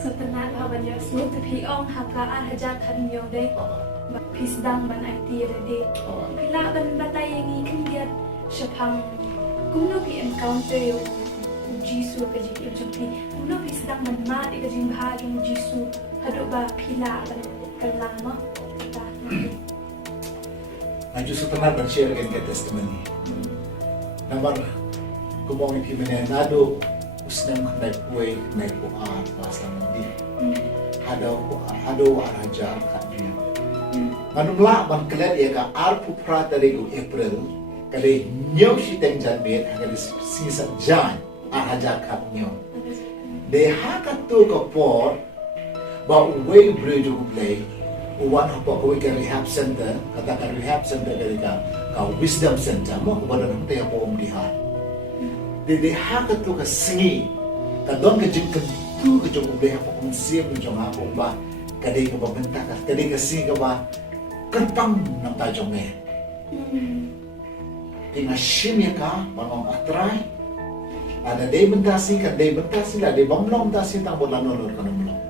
Setelah banyak semua tapi orang haka hajat hanya deh. Pis dang ban IT deh. Bila ban batai yang ikan dia sepang. Kumno pi encounter yo Jisu ke jadi jadi kumno pi sedang ban mat ke jadi bahagi Jisu haduk ba pila ban kelang mah. Jisu pernah share dengan testimoni. Nampak kumong pi mana nado usnam naik kue naik kuat pasal mandi. Hado araja katnya. Manumla ban kelet ya ka arpu prata regu April kali nyau si tengjan bet kali season jan araja katnya. De hakat tu ke por ba way bridge Khublei uwan apa kau ke rehab center katakan rehab center dari ka wisdom center mo kepada nanti apa om dihat. De hakat tu ke singi kadon ke jing tu ke jong Khublei apa om siap jong apa ba kadai ke bynta kadai ke singi ke ba kerpang nang tajong ni. Tinggal shimya ka manong atrai. Ada day bentasi kan day bentasi lah day bamlong tasi tang bola nolor kan bamlong.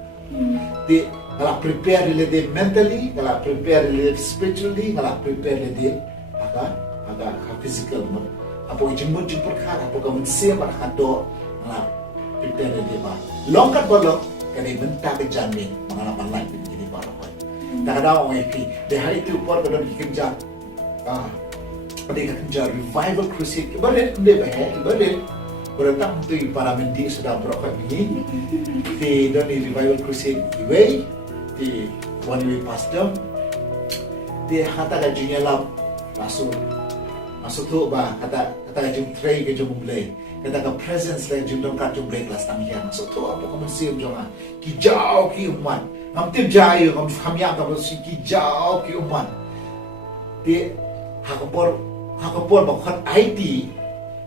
Di kalau prepare dia mentally, kalau prepare dia spiritually, kalau prepare dia agak physical. Apa jemput kar, apa kamu siap nak do, kalau prepare dia ba. Longkat bolok kadai benta ke jamin mengalaman lain jadi baroh. Tak ada orang IP. Di hari itu pun kadang dikerja, dia kerja revival crusade. Balik dia balik. Berdatang tu para mendi sudah berapa ini. Di doni revival crusade Kiei, di one way pastor. Dia kata gajinya lah masuk tu bah kata gajing tray ke jong Blei. Kata ke presence lah jong kat jong Blei kelas tangkian. Masuk tu apa kamu siap jongan. Kijau ki umat. Ngam tip jaya ngam khamya kamu si kijau ki umat. Di hakapor bakhat IT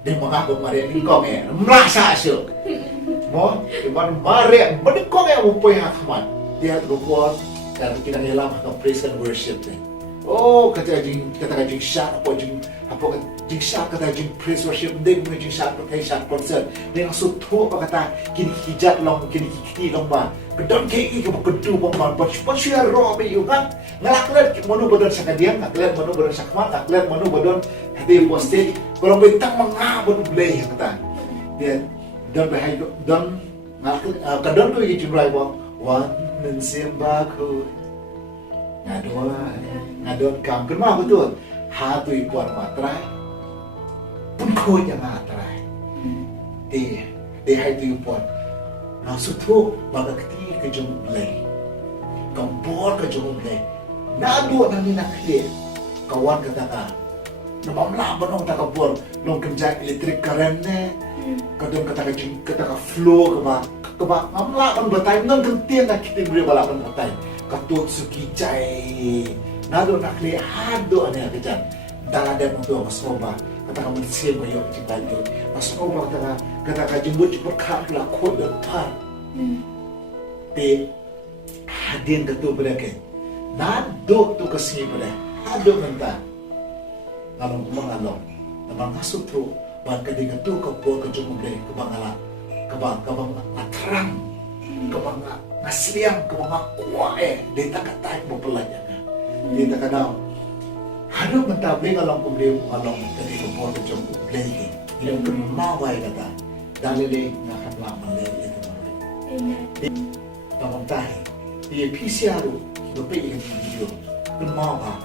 dia mengaku mari ingkong merasa asyik. Mo iban mari benikong upay hakmat. Dia rupot kalau kita ngelam ke praise and worship ni. Oh kata jing syak apa jing syak kata jing praise worship ding jing syak kata syak concert dia langsung tu apa kata kini hijat long kini kiti long ba kedon kei ke kedu pemban pas share ro be you kan ngalaklet manu bodon sakadian ngalaklet manu bodon sakmat ngalaklet manu bodon hati poste kalau bentang mengabut Blei kata dia don bahai don ngalaklet kedon tu ye jumlah wan mensembaku ngadon kam kenapa betul hatu ipuan matrai pun kau yang matrai hai tu ipuan langsung tu baga keti ke jong Blei kampor ke jong Blei nado nang ni nak clear kawan kata ka namam la banong ta kampor long kerja elektrik kren ne kadang kata ka flow ke ba namla kan batai nang kentian nak kita beri balapan batai katut suki cai nado nak le hado ane kejan dada untuk masoba kata kamu siap bayo cinta itu masoba kata jembut berkah la Kordor par te hadin katu berake nado tu kesini pada hado menta ngalong mengalong namang masuk tu bahkan dia tu ke buat ke Khublei ke bangala ke bang terang ke bang ngasliang ke bang kuat dia tak kata berpelajar dia tak kata ada mentabli ngalong Khublei ngalong tadi ke buat ke Khublei dia pun mawai kata dalile ngakan lama le itu tamang tahi dia PCR lebih yang video pun mawa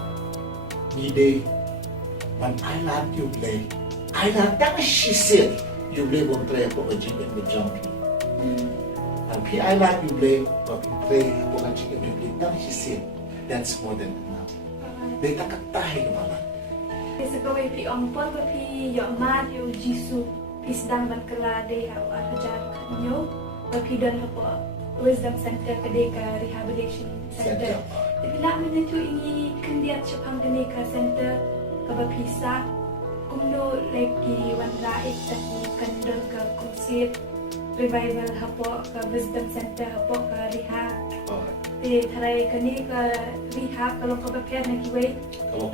ni de man I love you Blei I love that she said you Blei won't try apa Jing and jong. Tapi I love you Blei but pray apa Jing and Blei that she said that's more than enough. Dia tak ketahui kepala. Sekawai pi ompor pi yo mat yo Jisu pi sedang ban kala de ha ajar kanyo pi dan apa wisdom center kade ka rehabilitation center. Tapi nak mana tu ini kendiat Jepang kene ka center ka bapisa kumno lagi wan raid tadi kandon ka kursit revival hapo ka wisdom center hapo ka rehab. Tarai kani ka rehab kalau ka bapia na kiwei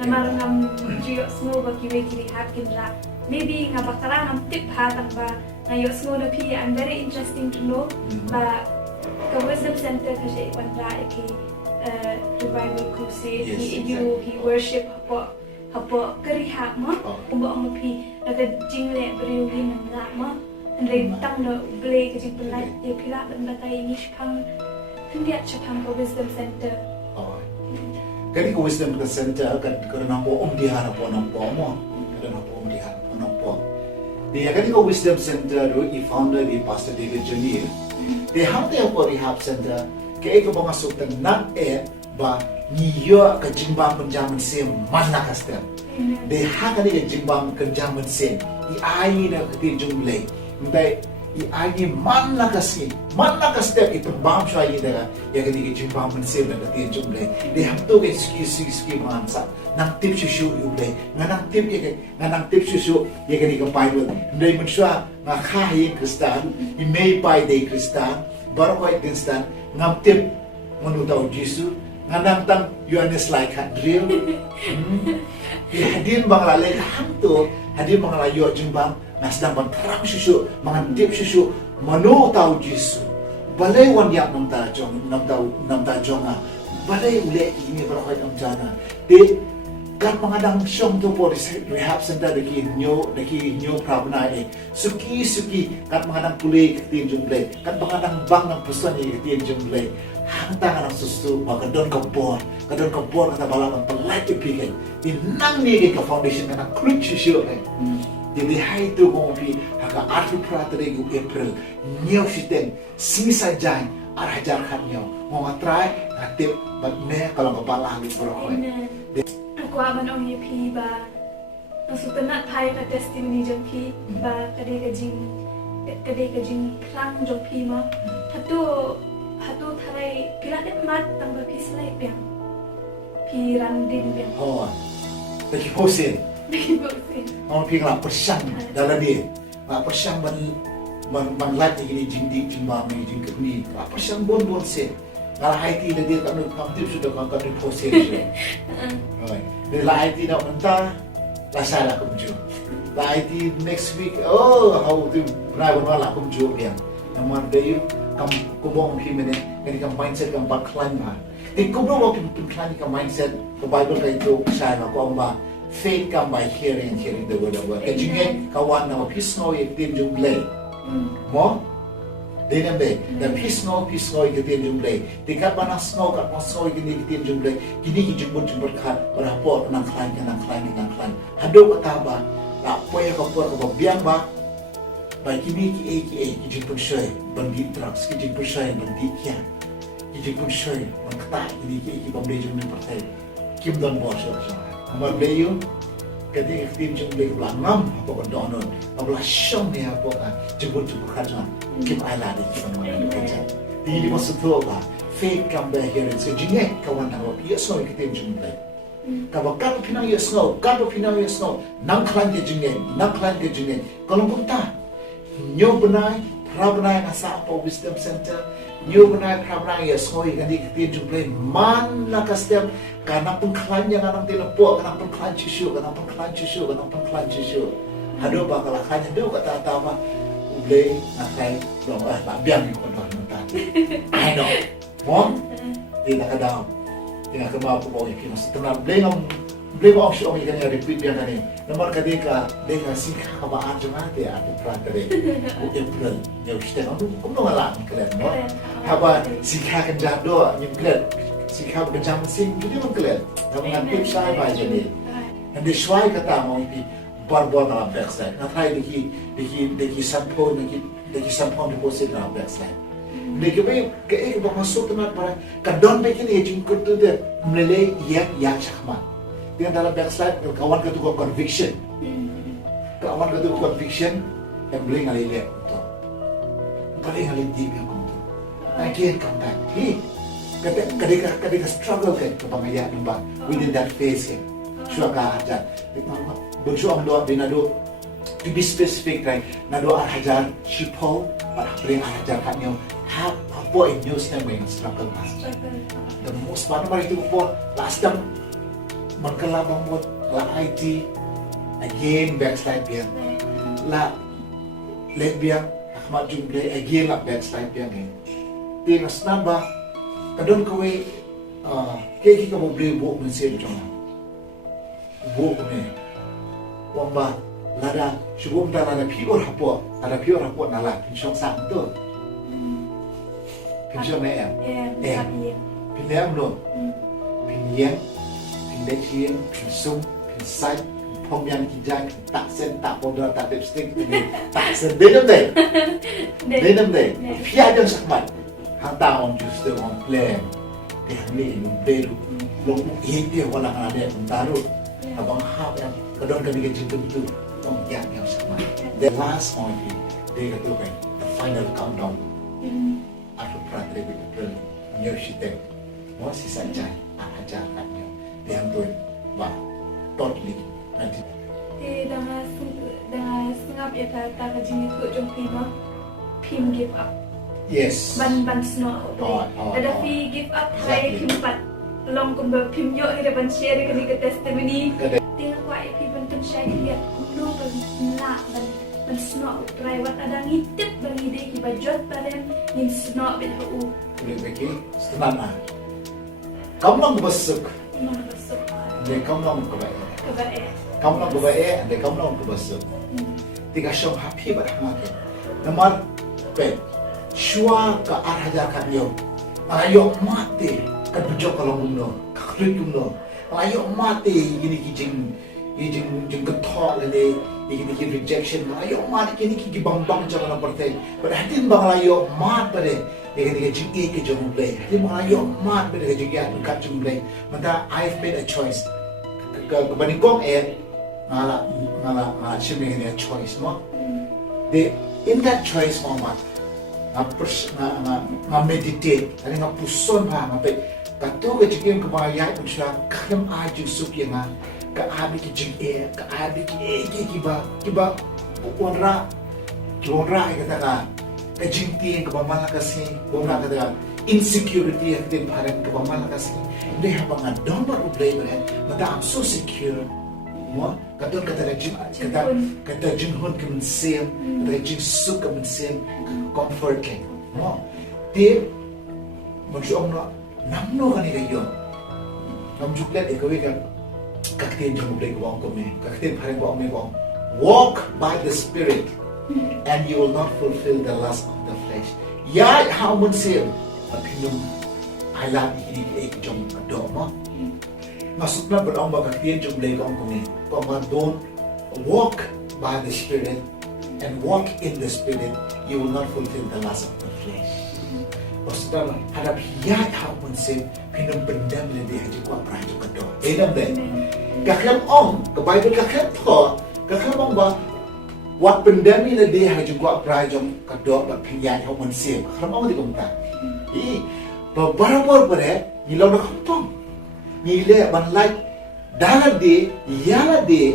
namar ngam jiyo smo ba kiwei ki rehab kindra maybe ngabakala ngam tip ha tang ba ngayo smo na pi I'm very interesting to know ba Ke wisdom center kasi wanda ki revival crusade Yes, he worship hapo keriha ma kumba ang pi naga jingle beriugi nang ma andai tang no Blei ke jing pelai ya pila ban batai ni shpang hendia chapang ke wisdom center. Oh. Kani ko wisdom center kan na po dihara po ng po mo. Kada na po dihara po ng po. Di kani ko wisdom center do i-founder di Pastor David Junior. Di hamte po rehab center kaya ko mga sultan na ba niyo ka jingba penjaman sem mana kastem. Di hakani ka jingba penjaman sem i na kati Blei. Ndai i mana kastem ipembam siya ida ya kani ka jingba sem na kati Blei. Di hamto ka ski mansa nang tip susu Blei nganang tip susu ya kani ka Bible. Ndai mensya nga kahi Kristan i may pai de Kristan baroh ko Kristan ngam tip menutau Jisu nganang tang Yohanes like hadril hadin bang lalai hantu hadin bang layo jimbang nasdang bang terang susu mangantip susu menutau Jisu balai wan yang nam ta jong balai ule ini berkhoi am jana de kan mengadang syong tu po rehab center deki nyo prabna suki kan mengadang pulih ketin Blei kan mengadang bang ng person ketin Blei hangtang anak susu kadon kebor kata balang pelai pikai inang ni ke foundation kana klik susu jadi hai tu ko pi haka arti pratare gu April nyo siteng sisa jang arajar kanyo mo matrai atip batne kalau kepala ni berkhoi Aku aman om ye pi ba maksud nak thai ka testimony jong pi ba kade ka jing klang jong pi ma hatu tharai pila de mat tang ba pi slai piang pi randin piang bagi posin orang pi ngala persang dalam dia ngala persang ban lat ni jing ba mi jing ni ngala persang bon sen ngala haiti na dia kan tip sudah kan posin de la IT na unta la sala kumju la IT next week how to bravo wala kumju yang naman dayo kam kubong himene kani kam mindset kam baklan ba di kubong mo kani kam mindset ko Bible kay to sa ko ba faith kam by hearing the word of God kajingen kawan na pisno yetim jung Blei mo Denambe, dan pisno ikitin Blei. Tingkat mana snow kat snow ikitin Blei. Kini jemput kat berapor nang klan. Hado kata ba, la poya kapor ko biang ba. Ba kini ki jemput shoy, bandit trucks ki jemput shoy bandit kian. Ki jemput shoy, mangkata kini ki pambe jemput partai. Kim don bos so. Amar Blei ketika ikitin Blei belah ngam apa donon. Belah syong ni apa jemput kan. Kim ala ni kita mana kerja. Di maksud tu apa? Faith come back here and say, Jing kawan awak, ia snow kita Jing Blei. Kalau kan pinang ia snow, nang klan ke Jing. Kalau bynta, nyo benai, prabenai asa apa wisdom center, nyo benai prabenai ia snow ikan di kita Jing Blei. Man nak setiap karena pengklan yang orang tinapuk, karena pengklan cucu. Hado bakal klan hado kata apa? Blei nakai dong tak biang ni konon tadi. I know. Mom, tidak kadang, tidak kemau aku bawa ikan. Setelah Blei mau show ikan yang repeat biang ni. Nomor kedua, Blei ngasih kabar cuma dia aku prateri. April, dia usah aku ngalah kalian. Haba sikha kenjam doa nyengklet. Sikha kenjam sing jadi mengklet. Kamu ngantik saya baca ni. Nanti suai kata mau ikan. Barbon dalam backside. Natai deki sampon di posit dalam backside. Deki ke masuk temat para kadon bikin aging kutu dia meleleh yang cakma. Dia dalam backside kawan ketua conviction. Yang Blei ngalih lihat tu. Blei ngalih deep yang tu. Again come back. Ketika struggle kan kepangaya nimba within that phase kan. Syurga ajar. Berjuang doa binado to be specific right nado hajar shipol para bring hajar kanyo apa in news na may struggle master the most paano ba ito po last time magkalabang mo la IT again backslide biang la lesbian Ahmad Blei again la backslide biang Tinggal senaba, kadon kowe keki kamu beli buku mesin jong. Buku ni, wamba lada shibun dah lada pior hapo nala pinjong sang tu. Pinjong ni pinjam lo, pinjam, pinjam, pinsum, pinsai, pemian kijang, tak sen, tak powder, tak lipstick, tak sen, denam deh, pia jang sakmat, hantar orang justru orang plan, dia ni Blei long dia walang ada taruh, abang hab yang kadang kami kerja tu, orang yang sakmat. The last point dia kata the final countdown. Aku pernah terlibat nyuruh mau sisa jai aja katnya dia tuh bah totally nanti. Dengan sengap ya kata Jing itu jong phin give up. Yes. Ban snow. Ada phi give up hai phin pat long kumba phin yo hai ban share kali ke testimony. Dia kuai phi ban tum share lihat lu ban ban snow try wat ada ngitip ban ide ki bajot paren in snow bil hu. Boleh bagi senang. Kamu lang besuk. Dia kamu lang kebaik. Kamu lang kebaik, dia kamu lang kebesuk. Tiga syong happy berhangat. Nomor pet. Shua ke arah jalan yo. Ayo mati. Kebujuk kalau gumno, kakrit gumno. Ayo mati. Ini Jing getok lele. Ini rejection. Ayo mati. Ini bang jangan pertai. Berhati bang ayo mat pada. Dia Jing ke jong Blei. Dia mengayo mat pada Jing kat jong Blei. Maka I've made a choice. Kebanding kong ngala cemeng dia choice mo. In that choice moment, meditate, ada ngapuson ha ngape. Katu ke Jing ke bayar pun sudah krim aju suki nga. Ke abi ke Jing ke abi ke kiba onra kata ka. Kejingti ke bawah kasih, bawah kata insecurity yang kita bahkan ke bawah kasih. Dia apa domber Blei berhen, mata I'm so secure. Mo kata Jing kata Jing hun ke mensim, kata Jing su ke mensim, comfort ke. Mo dia macam namno kan ini yo. Nam juklet ekawi kan kakten Jing Blei ke bawah kami, kakten bahkan bawah kami bawah. Walk by the Spirit. And you will not fulfill the lust of the flesh. Ya, how mun sel? Pynim, I love ini jong adoma. Maksudnya berang bagaian jong Blei kong kami. Don't walk by the Spirit and walk in the Spirit. You will not fulfill the lust of the flesh. Maksudnya hadap ya, how mun sel? Pynim benda lebih haji kuat perah jong adoma. Enam deh. Kaklam ke Bible kaklam po, kaklam ba. Wat pandemi na dia juga prajam kadok bat pinjat hau mensim. Kerana di komta. Beberapa bere nilau nak kompong. Nilai banlai dalam dia, ialah dia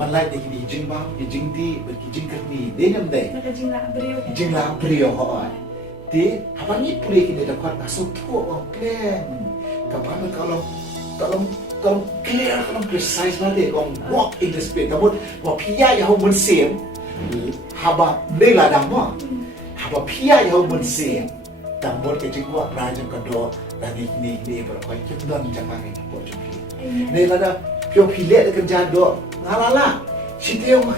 banlai dia di Jing bang, di Jing di, di Jing kerni. Dia nam deh. Jing lah beriau hoi. Dia apa ni pulih kita dapat masuk tuh kren. Kapan kalau clear kalau precise nanti kau walk in the spirit. Kamu mau pia yang hau mensim. Haba Blei dah mah, haba pia yang mensim, dan buat kejengua pelajar kedua dan ini berapa kita dah menjaga ini buat jumpa. Ni ada pio pilih kerja do, ngalala, sitiung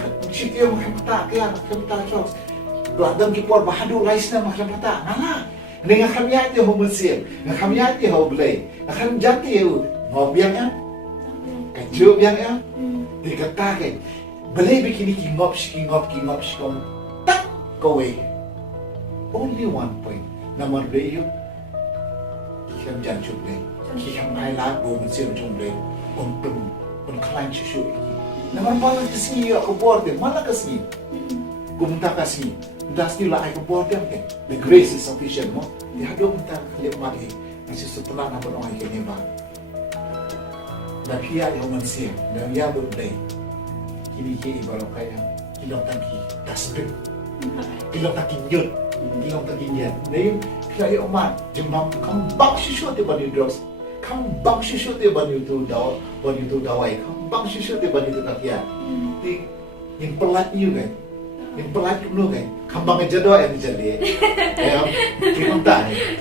tak kaya tak cok, beladam kipor bahadu laisnya macam tak ngala. Ni ngakam yati hau mensim, ngakam yati hau Blei, ngakam jati eu ngobiang ya, kacau biang ya, dikatakan. Blei bikin kingop, tak kowe. Only one point. Nama Blei yuk, kita jangan Blei. Kita mailah mensim Blei, untuk klan cucu ini. Nama malah kesini aku buat malah kesini. Minta kasih, lah aku buat dia. The grace is sufficient mo. Dia ada minta kelip mari, masih setelah nama orang ini bah. Tapi ya yang mensim, dan ya Blei. Kini baroh kaya kilong tangki tasbih, kilong tangki nyut, kilong tangki nyat. Ni kaya omat jemam kambang susu tu bani drugs, kambang susu tu bani tu dawai, kambang susu tu bani tu kakia. Ti yang pelat you kan, yang pelat you kan, kambang aja doa yang jadi. Ya, kilong tangki.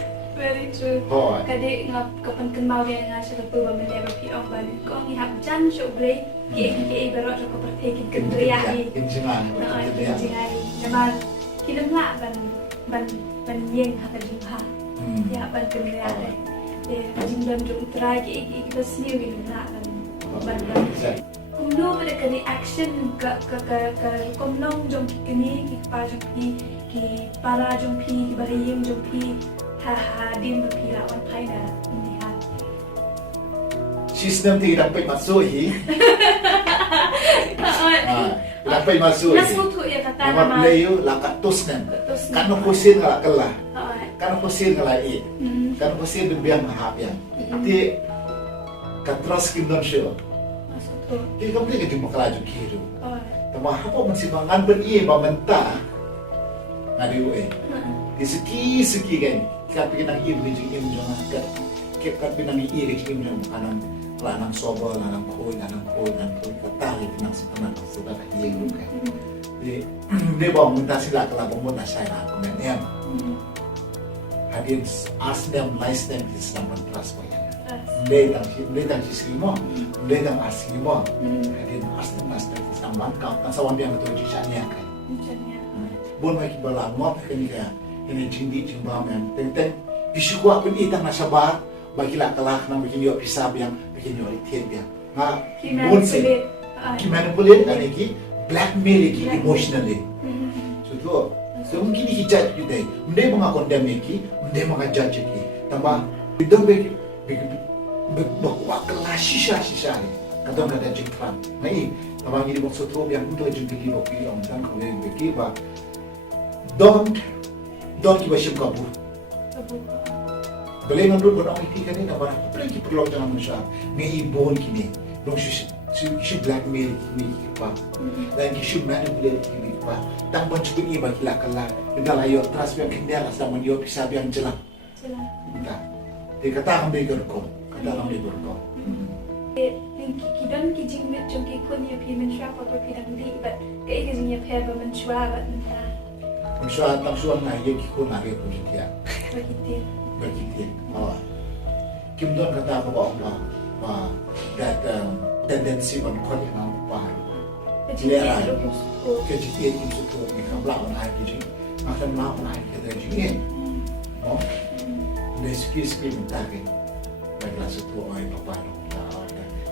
kadek ngap kapan kenal yang ngasih lepas bamen dia berpiong balik. Kau ni hab jan show Blei. Kiei baroh aku pergi kendria ni. Injingan. Injingan. Memang kilam lah ban Jing hak Jing ha. Ya ban kendria ni. Jing dan jong try kiei kita sendiri nak ban. Kumno pada kali action ke kumnong jong kini ki para jong pi barayim jong pi ha din pi lawan paina lihat. Sistem ti dapat masuk hi. Dapat masuk. Masuk tu ya kata nama. Blei yu lakat tus nem. Kan kusin ngala kelah. Kan kusin ngala i. Kan kusin biang hab yang. Ti katras kimdon show. Jadi kamu ni kerja makalaju kiru. Tapi apa masih bangan beri bynta ngadi ue. Di seki kan. Kita pinang i beri jing jangan kat. Kita pinang i beri jing jangan kanang lanang sobo lanang koi kata pinang setenan sudah jing kan. Di bynta sila kalau bynta saya nak komen em. Hadin ask them, nice them, is number plus banyak. Blei dang simo, Blei dang asimo. Hadin ask them, is number kau kan sawan dia betul jisanya kan. Bon mai kibala ngop kan ini Jing ba men. Teng isu kuat pun itang nasabar bagi lah kelak nang bikin yo pisab yang bikin yo itian dia. Bon se. Manipulate dan iki blackmail iki emotionally. So mungkin hijat kita, mending mengakondem iki, mending mengajak iki. Tambah bidang bawa kelas sisa ni. Kata Jing klan. Nai, tambah ini maksud tu yang untuk Jing bagi bagi orang dan kau yang bagi bah. Don't kiba sim kabur. Blei nandun orang itu kan ni tambah apa lagi perlu jangan manusia. Ngai bon kini, dong she blackmail kini apa. Dan she manipulate kini apa. Tang bon cukup ni bagi lakala. Dengan layu trust yang kini lah sama dia pisah yang jelas. Jelas. Dia kata kami kyrkhu. Kidan ki Jing mit jong ki kun ya pi menshua foto pi dang di but ke Jing ya pe ba menshua ba nta. Menshua tang suan na ye ki kun na ye kun dia. Begitu. Kim don kata apa ba that tendency ban kon yang apa. Lera. Kejian itu tu ni kabla on ai Jing. Akan mau on ai kita Jing. Oh. Meski minta kan. Baiklah satu orang papa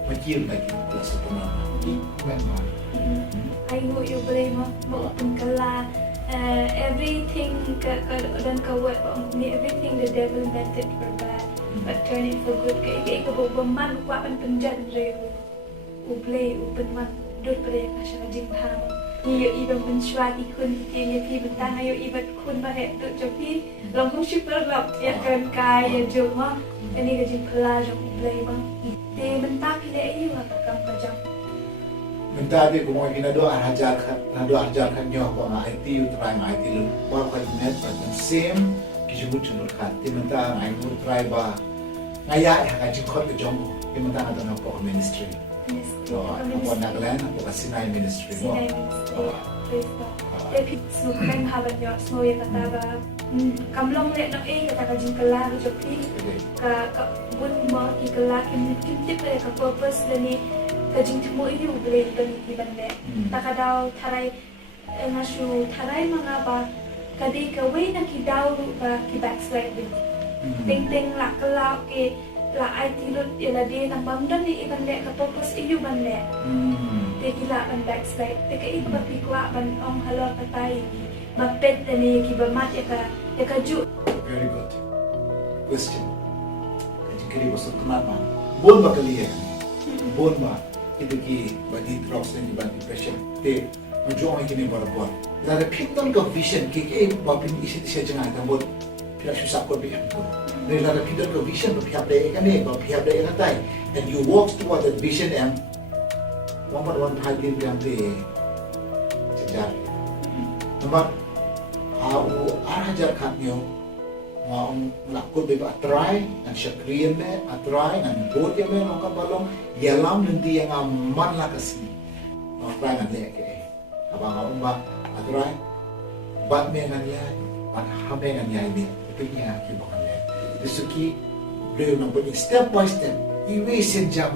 macam lagi kelas satu nama memang. I hope you Blei mau pengkala everything dan kawat everything the devil invented for bad but turn it for good. Kayak kebeman kuapan penjat rewu Blei penman dut pada masyarakat Jing ham. Iyo iba menshua ikun tiang pi bentang ayo iba kun bahet dut jopi long kong super lop ya kan kai ya joma ini gajin pelajang Blei bang. Dia bynta pilih ayu apa kam pajang. Bynta dia kumoi kena doa ajarkan nyoh bang IT you try IT lu. Bah kau net but same kijumut jumur kan. Dia bynta ngai mur try bah ngaya ya kajin kot ke jong. Dia bynta ada nak pok ministry. Apa nak lain apa Sinai ministry. Sinai ministry. Dia pikir kan haban yo semua yang kata bah kamlong le nak kata kajin kelar jopi ka bun mo ki kelar kim tip ka purpose lani kajin temu ini Blei dan iban le takadau tarai ngasu tarai mga ba kadi ka way na ki daw ba ki backslide din ting la kelar ke la IT lut ila dia nang bamdan ni iban le ka purpose iyo ban le te kila ban backslide te ka iba pikwa ban ong halor patay mapet ni ki ba mat ya ka ju. Very good question. Kiri bosok kenapa? Bon ba kalian? Bon ba itu ki bagi drugs dan bagi depression. Te majong ay kini barabon. Lara pinton ka vision ki ba pin isi siya jangan tambot pila susah ko bihan ko. Lara pinton ka vision ba pihak dai kan ba pihak dai natai and you walk toward that vision and one hiding yang te sejar. Nampak ajar kanyo melakukan beba try dan syakrian me atry dan bot yang me nongkan balong yalam nanti yang aman lah kasi try nanti ke abang abang ba atry bat me ngan ya bat habe ngan ya ini tapi nya ki bakan ya disuki Blei nak buat step by step. Iwi senjam.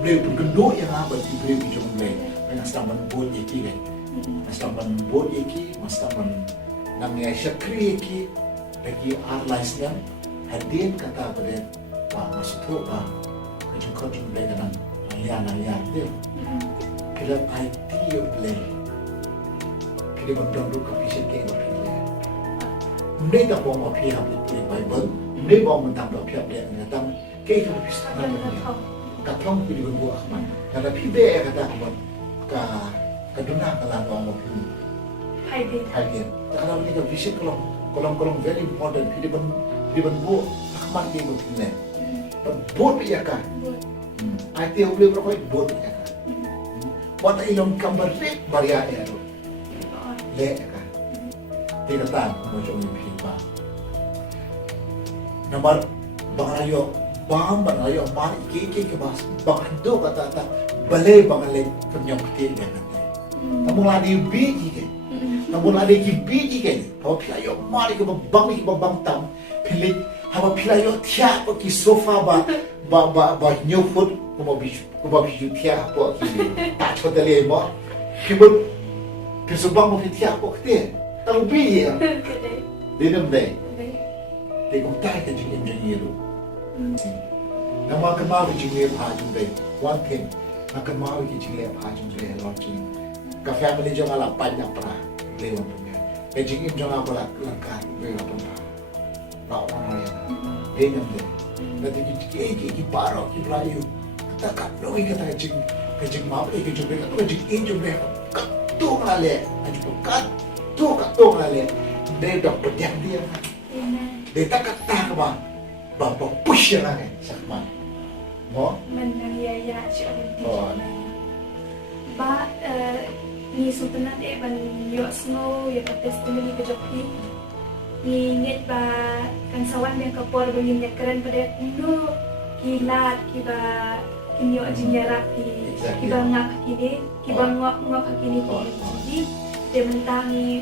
Blei bergenduk yang apa di Blei jong Blei. Mereka sedang buat iki kan. Sedang buat iki, sedang namanya syakri iki. Lagi arlaisnya hadir kata pada wah masuk tu kejung Blei dengan ayah dia. Kalau IT Blei, kalau berdua kepisah ke Blei tak bawa pihak Blei Bible. Blei bawa mentang pihak Blei datang ke kepisah katong pilih berbuat kaman. Kalau pibe kata kaman kaduna kalau bawa pihak. Hadir. Kalau ni kalau vision kolom very important pilih berbuat kaman ke berpindah. Buat pihak kan. IT Blei berapa buat pihak. Buat ilmu gambar lek Maria itu, lek kan. Tidak tahu macam ni filma. Nomor bangayo, mar iki ke bas. Bangdo kata balai bangalek kenyok kecil kan. Namun ada biji kan. Namun ada biji kan. Kalau pilayo mar ke bang tam, pilih. Kalau pilayo tiap ke sofa ba nyufut kuma biju tiap apa kini tak cepat leh mo kibut kesubang mo tiap apa kete tahu bi ya dinam deh kum tai ke jing engineer nama kemau engineer hajum deh one thing nak kemau engineer hajum deh launching ka family jong ala banyak pernah lewat punya ke jing jong ala langkah lewat pernah bawa orang yang dinam deh nanti kita baroh kita rayu kita kat noi kata Jing maaf ke Jing kata Jing katung lale katung lale dia dah pedang dia dia tak kata apa push lah kan sama mo menang ya ba ni sultanat ban yo snow ya testimony ke joki ni net ba kan sawan yang kapor bangin ya keren pada undo kilat kiba kinyo jinyarak kiba ngak kini kiba ngak kini jadi dia mentang ni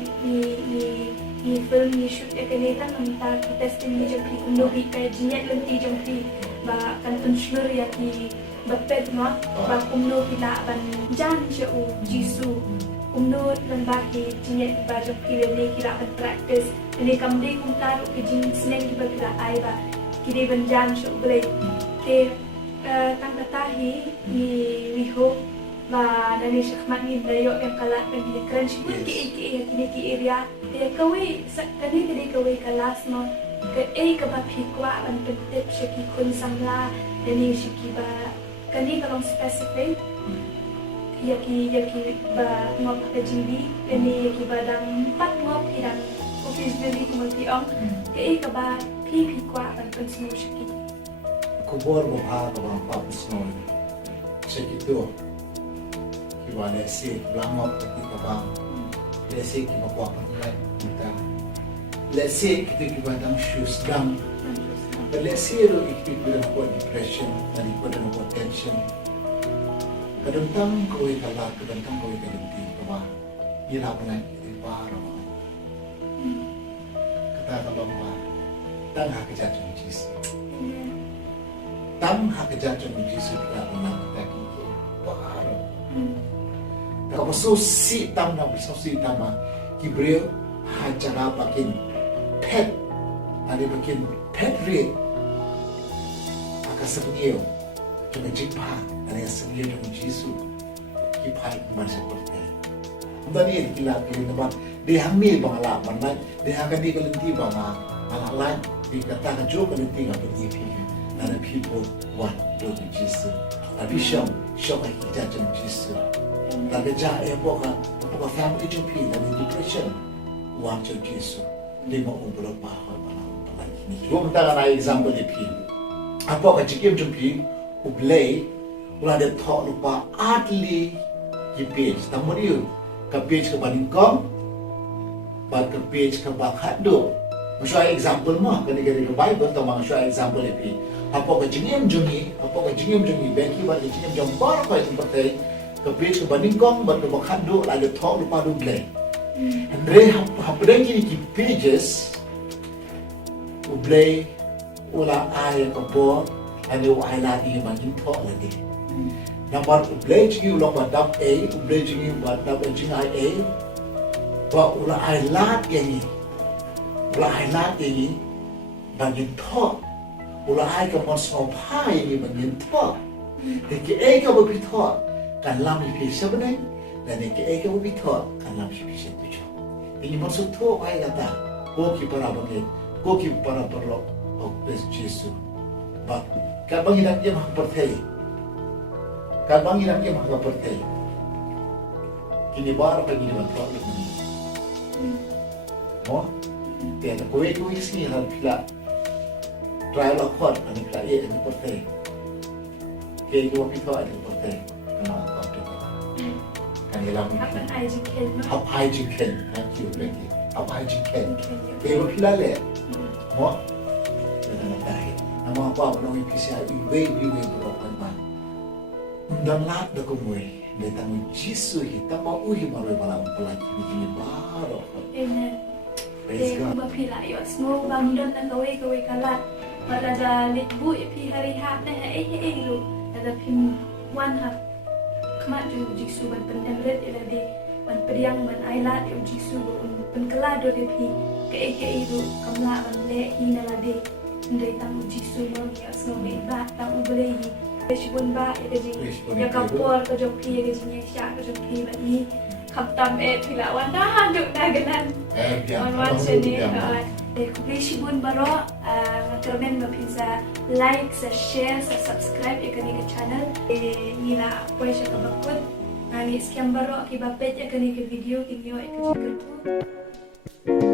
film ni shoot ya kene tan mentang testimony joki undo bi ka jinyat lenti joki ba kan pensyur ya ki bapet ma ba kumno pila ban jan cheu Jisu umno lembaki jinyat ba joki le kira ban practice ini kamde kum taruh ke Jing seneng di bagi ai ba kiri benjan Khublei ke tang katahi ni hope ba nani syakmat ni dayo yang kalat dan dia keren shibun ke kini ki area dia kawe kani kawe kelas no ke ke ba phikwa ban pentep shiki kun samla nani shiki ba kani kalong specific yaki ba ngop ke jingbi nani yaki ba dang 4 ngop hidang office dari kumati ang ke ba pi kwa ban pensno shiki kubor mo ha ka bang papsno shiki to kiwale si langop ka bang lesi ki mapwa ka kita lesi ki dang shoes dang lesi ro ikti bila ko depression dan ko dan ko tension kadang ko ikala kadang ko ikali ka ba ira pa di baroh kata lomba tang hak jatuh Jisu tang hak jatuh Jisu kita menang lagi baroh tak bersusi tang nak bersusi tama Kibril hajar bakin pet ada bakin pet real akan sebenarnya cuma jipah ada yang sebenarnya dengan Jisu kipai masa seperti dan ini kita nampak dia hamil pengalaman lain, dia akan dikelenti bangga anak lain, dikatakan juga kelenti apa DP. Ada people want to be Jisu, tapi syam kita jadi Jisu. Tapi jangan apakah family JP dan depression want to Jisu. Dia mau berapa hal ini. Gua minta kan example DP. Apakah jika JP Khublei, ulah dia tak lupa adli page, tamu dia ke page ke bandingkong. Ke page ke bakhado. Masya example mah kena ke Bible atau masya example lepi. Apa ke jingim jongi, bagi bagi jingim jong bar apa itu pakai ke page ke bandingkong ke bakhado ada thok lupa du Blei. Andre hapdeng ki pages Khublei ula ai ka bo ani u ai la ni man in tho la de number Blei Jing ulong ba dap a Blei Jing ba dap a Jing ai a ba ula ai la ni ula ai la ni man in tho ula ai ka mon so phai ni man in tho de ke e ka bo bi tho kan lam ni pi sa bane dan ke e ka bo bi tho kan lam pi sa tu cho ini mon so tho ai ga ta ko ki para ba ke ko ki para perlo o pes Jisu ba ka bang ina ke ma perthei ka bang ina ke ma perthei kini bar pa ni ma tho ni mo te ta ko e ko isi ha pila trial of court ani pila e ni perthei ke ko pi tho ani perthei kana ko tu kan ni lam Kapan ai Jing Ken no? up high Jing Ken thank you Becky up high Jing Ken ke ko pila le mo na dai nama pa no ipisia i we bro kan ba dan lat da ko moi de tamu Jisu hi tama u hi maro bala pala ni baroh Amen. praise God Ba phi lại yo snow bang don na kawe kalat. Pada da lit bu pi hari hap na lu. Ada pin wan hap. Kama ju Jisu ban pendang red ila de ban periang ban ailat yo Jisu ban kelado de pi ke lu kamla ban le hi na la de. Ndai tang Jisu mo ya snow me ba tang Blei shibun ba ya Jing ya kapor ko jo pi ya Jing ya sha ko jo pi ba ni khap tam e thila wan da duk na ganan wan seni de Khublei shibun baroh kyrmen ma pizza like sa share sa subscribe ya kani ke channel nila poi sha ka bakut nangis kiam baroh ki ba page ya kani ke video kinyo e ke kyrkhu